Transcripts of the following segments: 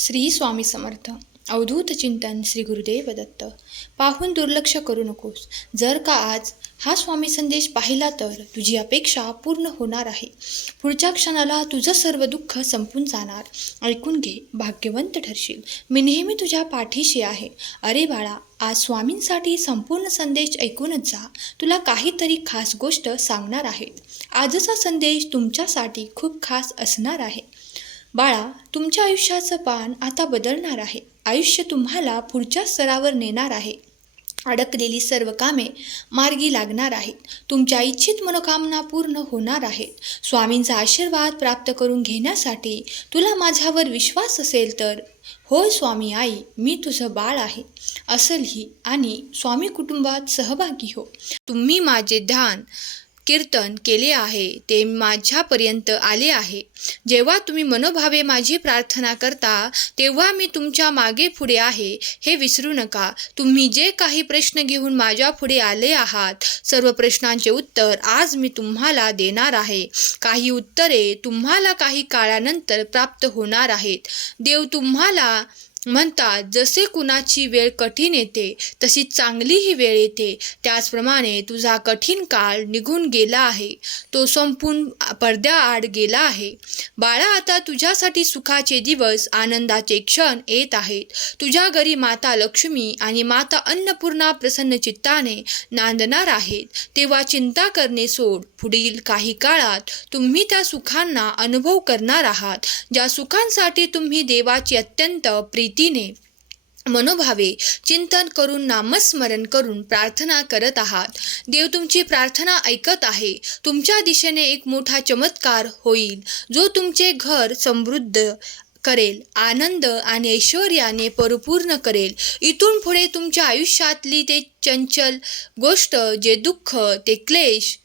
श्री स्वामी समर्थ. अवधूत चिंतन श्री गुरुदेव दत्त. पाहून दुर्लक्ष करू नकोस. जर का आज हा स्वामी संदेश पाहिला तर तुझी अपेक्षा पूर्ण होणार आहे. पुढच्या क्षणाला तुझं सर्व दुःख संपून जाणार. ऐकून घे, भाग्यवंत ठरशील. मी नेहमी तुझ्या पाठीशी आहे. अरे बाळा, आज स्वामींसाठी संपूर्ण संदेश ऐकूनच जा. तुला काहीतरी खास गोष्ट सांगणार आहेत. आजचा संदेश तुमच्यासाठी खूप खास असणार आहे. बाळा, तुमच्या आयुष्याचं पान आता बदलणार आहे. आयुष्य तुम्हाला पुढच्या स्तरावर नेणार आहे. अडकलेली सर्व कामे मार्गी लागणार आहेत. तुमच्या इच्छित मनोकामना पूर्ण होणार आहेत. स्वामींचा आशीर्वाद प्राप्त करून घेण्यासाठी तुला माझ्यावर विश्वास असेल तर होय स्वामी आई, मी तुझं बाळ आहे असं लिही आणि स्वामी कुटुंबात सहभागी हो. तुम्ही माझे ध्यान कीर्तन केले आहे ते माझ्यापर्यंत आले आहे. जेव्हा तुम्ही मनोभावे माझी प्रार्थना करता तेव्हा मी तुमच्या मागे पुढे आहे हे विसरू नका. तुम्ही जे काही प्रश्न घेऊन माझ्या पुढे आले आहात, सर्व प्रश्नांचे उत्तर आज मी तुम्हाला देणार आहे. काही उत्तरे तुम्हाला काही काळानंतर प्राप्त होणार आहेत. देव तुम्हाला म्हणतात, जसे कुणाची वेळ कठीण येते तशी चांगलीही वेळ येते. त्याचप्रमाणे तुझा कठीण काळ निघून गेला आहे. तो संपून पडद्याआड गेला आहे. बाळा, आता तुझ्यासाठी सुखाचे दिवस, आनंदाचे क्षण येत आहेत. तुझ्या घरी माता लक्ष्मी आणि माता अन्नपूर्णा प्रसन्न चित्ताने नांदणार आहेत. तेव्हा चिंता करणे सोड. पुढील काही काळात तुम्ही त्या सुखांना अनुभव करणार आहात, ज्या सुखांसाठी तुम्ही देवाची अत्यंत प्रीतीने मनोभावे चिंतन करून नामस्मरण करून प्रार्थना करत आहात. देव तुमची प्रार्थना ऐकत आहे. तुमच्या दिशेने एक मोठा चमत्कार होईल, जो तुमचे घर समृद्ध करेल, आनंद आणि ऐश्वर्याने परिपूर्ण करेल. इथून पुढे तुमच्या आयुष्यातली ते चंचल गोष्ट, जे दुःख, ते क्लेश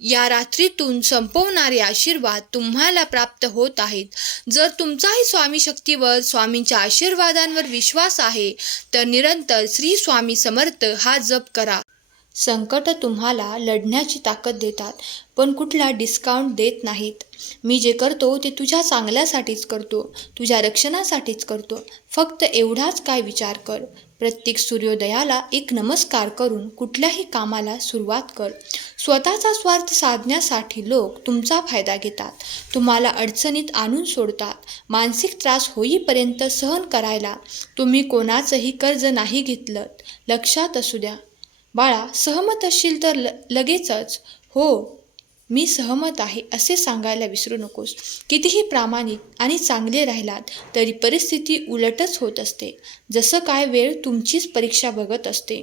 या रात्रीतून संपवणारे आशीर्वाद तुम्हाला प्राप्त होत आहेत. जर तुमचाही स्वामी शक्तीवर, स्वामींच्या आशीर्वादांवर विश्वास आहे तर निरंतर श्री स्वामी समर्थ हा जप करा. संकट तुम्हाला लढण्याची ताकद देतात, पण कुठला डिस्काउंट देत नाहीत. मी जे करतो ते तुझ्या चांगल्यासाठीच करतो, तुझ्या रक्षणासाठीच करतो. फक्त एवढाच काय विचार कर. प्रत्येक सूर्योदयाला एक नमस्कार करून कुठल्याही कामाला सुरुवात कर. स्वतःचा स्वार्थ साधण्यासाठी लोक तुमचा फायदा घेतात, तुम्हाला अडचणीत आणून सोडतात. मानसिक त्रास होईपर्यंत सहन करायला तुम्ही कोणाचंही कर्ज नाही घेतलं. लक्षात असू द्या. बाळा, सहमत असशील तर लगेचच हो मी सहमत आहे असे सांगायला विसरू नकोस. कितीही प्रामाणिक आणि चांगले राहिलात तरी परिस्थिती उलटच होत असते. जसं काय वेळ तुमचीच परीक्षा बघत असते.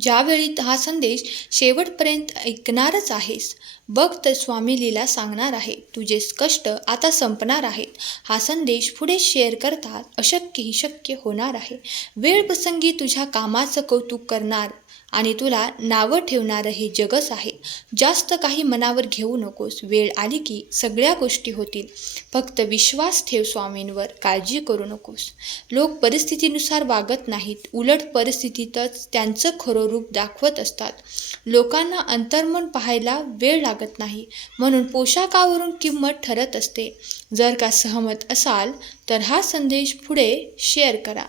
ज्यावेळी हा संदेश शेवटपर्यंत ऐकणारच आहेस, बघ तर स्वामी लीला सांगणार आहे. तुझे कष्ट आता संपणार आहेत. हा संदेश पुढे शेअर करतात अशक्यही शक्य होणार आहे. वेळ प्रसंगी तुझ्या कामाचं कौतुक करणार आणि तुला नावं ठेवणारं हे जगच आहे. जास्त काही मनावर घेऊ नकोस. वेळ आली की सगळ्या गोष्टी होतील. फक्त विश्वास ठेव स्वामींवर. काळजी करू नकोस. लोक परिस्थितीनुसार वागत नाहीत, उलट परिस्थितीतच त्यांचं खरं रूप दाखवत असतात. लोकांना अंतर्मन पाहायला वेळ लागत नाही, म्हणून पोशाखावरून किंमत ठरत असते. जर का सहमत असाल तर हा संदेश पुढे शेअर करा.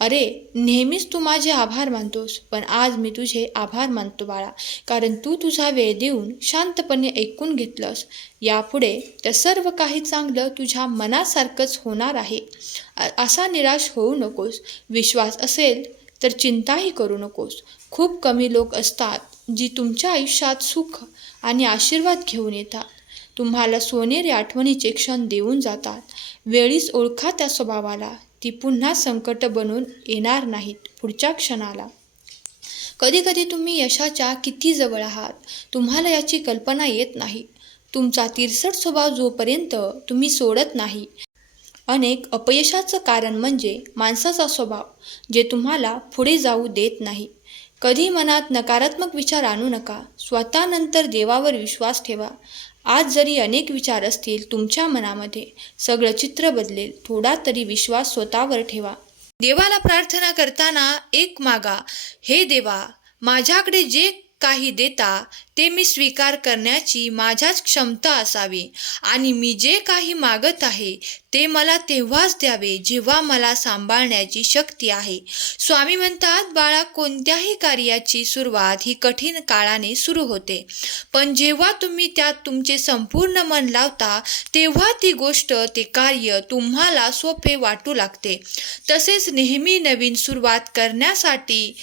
अरे, नेहमीच तू माझे आभार मानतोस, पण आज मी तुझे आभार मानतो बाळा, कारण तू तुझा वेळ देऊन शांतपणे ऐकून घेतलंस. यापुढे तर सर्व काही चांगलं तुझ्या मनासारखंच होणार आहे. असा निराश होऊ नकोस. विश्वास असेल तर चिंताही करू नकोस. खूप कमी लोक असतात जी तुमच्या आयुष्यात सुख आणि आशीर्वाद घेऊन येतात. तुम्हाला सोनेरी आठवणीचे क्षण देऊन जातात. वेळीच ओळखा त्या स्वभावाला. ती पुन्हा संकट बनून येणार नाहीत. पुढच्या क्षणाला कधी कधी तुम्ही यशाच्या किती जवळ आहात तुम्हाला याची कल्पना येत नाही. तुमचा तिरसट स्वभाव जोपर्यंत तुम्ही सोडत नाही. अनेक अपयशाचं कारण म्हणजे माणसाचा स्वभाव, जे तुम्हाला पुढे जाऊ देत नाही. कधी मनात नकारात्मक विचार आणू नका. स्वतःनंतर देवावर विश्वास ठेवा. आज जरी अनेक विचार असतील तुमच्या मनामध्ये, सगळं चित्र बदलेल. थोडा तरी विश्वास स्वतःवर ठेवा. देवाला प्रार्थना करताना एक मागा, हे देवा, माझ्याकडे जे काही देता ते मी स्वीकार करण्याची माझ्याच क्षमता असावी आणि मी जे काही मागत आहे ते मला तेव्हाच द्यावे जेव्हा मला सांभाळण्याची शक्ती आहे. स्वामी म्हणतात, बाळा, कोणत्याही कार्याची सुरुवात ही कठीण काळाने सुरू होते, पण जेव्हा तुम्ही त्यात तुमचे संपूर्ण मन लावता तेव्हा ती गोष्ट, ते कार्य तुम्हाला सोपे वाटू लागते. तसेच नेहमी नवीन सुरुवात करण्यासाठी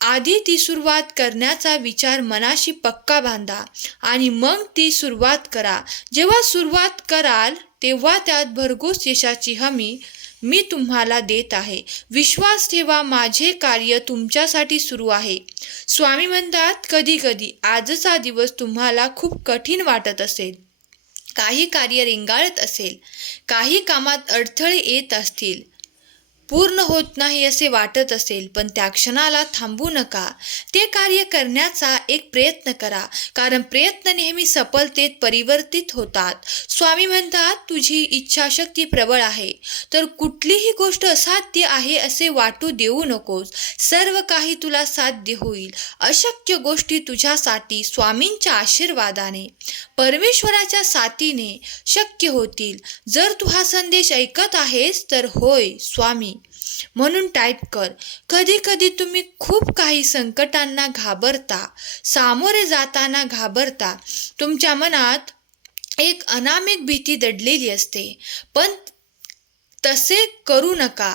आधी ती सुरुवात करण्याचा विचार मनाशी पक्का बांधा आणि मग ती सुरुवात करा. जेव्हा सुरुवात कराल तेव्हा त्यात भरघोस यशाची हमी मी तुम्हाला देत आहे. विश्वास ठेवा, माझे कार्य तुमच्यासाठी सुरू आहे. स्वामी म्हणतात, कधी कधी आजचा दिवस तुम्हाला खूप कठीण वाटत असेल, काही कार्य रेंगाळत असेल, काही कामात अडथळे येत असतील, पूर्ण होत नाही असे वाटत असेल, पण त्या क्षणाला थांबू नका. ते कार्य करण्याचा एक प्रयत्न करा, कारण प्रयत्न नेहमी सफलतेत परिवर्तित होतात. स्वामी म्हणतात, तुझी इच्छाशक्ती प्रबळ आहे तर कुठलीही गोष्ट असाध्य आहे असे वाटू देऊ नकोस. सर्व काही तुला साध्य होईल. अशक्य गोष्टी तुझ्यासाठी स्वामींच्या आशीर्वादाने, परमेश्वराच्या साथीने शक्य होतील. जर तू हा संदेश ऐकत आहेस तर होय स्वामी म्हणून टाईप कर. कधी कधी तुम्ही खूप काही संकटांना घाबरता, सामोरे जाताना घाबरता. तुमच्या मनात एक अनामिक भीती दडलेली असते, पण तसे करू नका.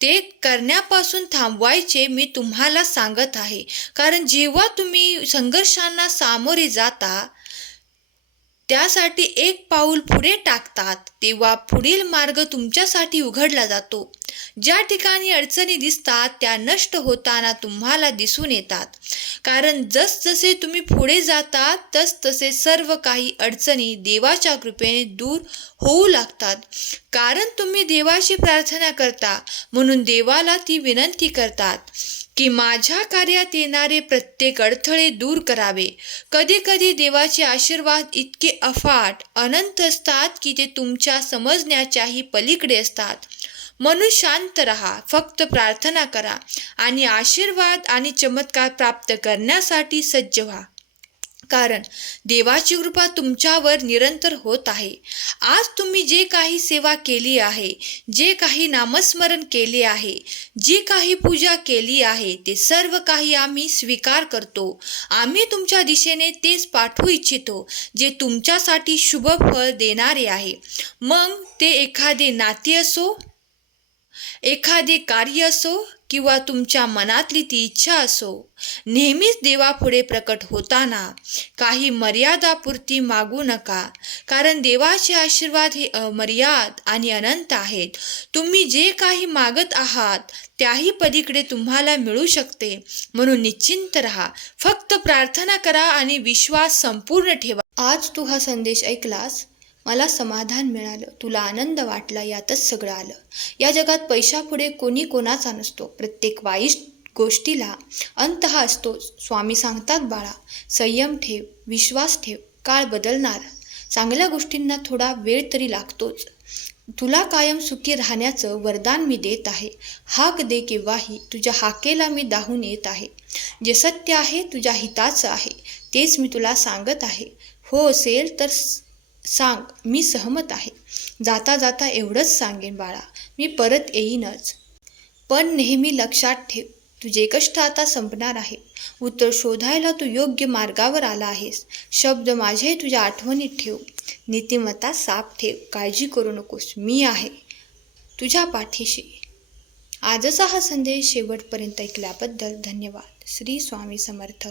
ते करण्यापासून थांबवायचे मी तुम्हाला सांगत आहे, कारण जेव्हा तुम्ही संघर्षांना सामोरे जाता, त्यासाठी एक पाऊल पुढे टाकतात, तेव्हा पुढील मार्ग तुमच्यासाठी उघडला जातो. ज्या ठिकाणी अडचणी दिसतात त्या नष्ट होताना तुम्हाला दिसून येतात, कारण जसजसे तुम्ही पुढे जातात तसतसे सर्व काही अडचणी देवाच्या कृपेने दूर होऊ लागतात. कारण तुम्ही देवाशी प्रार्थना करता, म्हणून देवाला ती विनंती करतात की माझ्या कार्यात येणारे प्रत्येक अडथळे दूर करावे. कधी कधी देवाचे आशीर्वाद इतके अफाट, अनंत असतात की ते तुमच्या समजण्याच्याही पलीकडे असतात. म्हणून शांत रहा, फक्त प्रार्थना करा आणि आशीर्वाद आणि चमत्कार प्राप्त करण्यासाठी सज्ज व्हा, कारण देवाची कृपा तुमच्यावर निरंतर होत आहे. आज तुम्ही जे काही सेवा केली आहे, जे काही नामस्मरण केले आहे, जी काही पूजा केली आहे, ते सर्व काही आम्ही स्वीकार करतो. आम्ही तुमच्या दिशेने तेच पाठवू इच्छितो जे तुमच्यासाठी शुभ फळ देणारे आहे. मग ते एखादे नाते असो, एखादे कार्य असो किंवा तुमच्या मनातली ती इच्छा असो. नेहमीच देवापुढे प्रकट होताना काही मर्यादापुरती मागू नका, कारण देवाचे आशीर्वाद हे अमर्याद आणि अनंत आहेत. तुम्ही जे काही मागत आहात त्याही पलीकडे तुम्हाला मिळू शकते. म्हणून निश्चिंत रहा, फक्त प्रार्थना करा आणि विश्वास संपूर्ण ठेवा. आज तू हा संदेश ऐकलास, मला समाधान मिळालं, तुला आनंद वाटला, यातच सगळं आलं. या जगात पैशापुढे कोणी कोणाचा नसतो. प्रत्येक वाईट गोष्टीला अंत हा असतोच. स्वामी सांगतात, बाळा, संयम ठेव, विश्वास ठेव, काळ बदलणार. चांगल्या गोष्टींना थोडा वेळ तरी लागतोच. तुला कायम सुखी राहण्याचं वरदान मी देत आहे. हाक दे केव्हाही, तुझ्या हाकेला मी धावून येत आहे. जे सत्य आहे, तुझ्या हिताचं आहे, तेच मी तुला सांगत आहे. हो असेल तर सांग, मी सहमत आहे. जाता जाता एवढंच सांगेन, बाळा, मी परत येईनच. पण नेहमी लक्षात ठेव, तुझे कष्ट आता संपणार आहे. उत्तर शोधायला तू योग्य मार्गावर आला आहेस. शब्द माझे तुझ्या आठवणीत ठेव. नीतिमत्ता साफ ठेव. काळजी करू नकोस, मी आहे तुझ्या पाठीशी. आजचा हा संदेश शेवटपर्यंत ऐकल्याबद्दल धन्यवाद. श्री स्वामी समर्थ.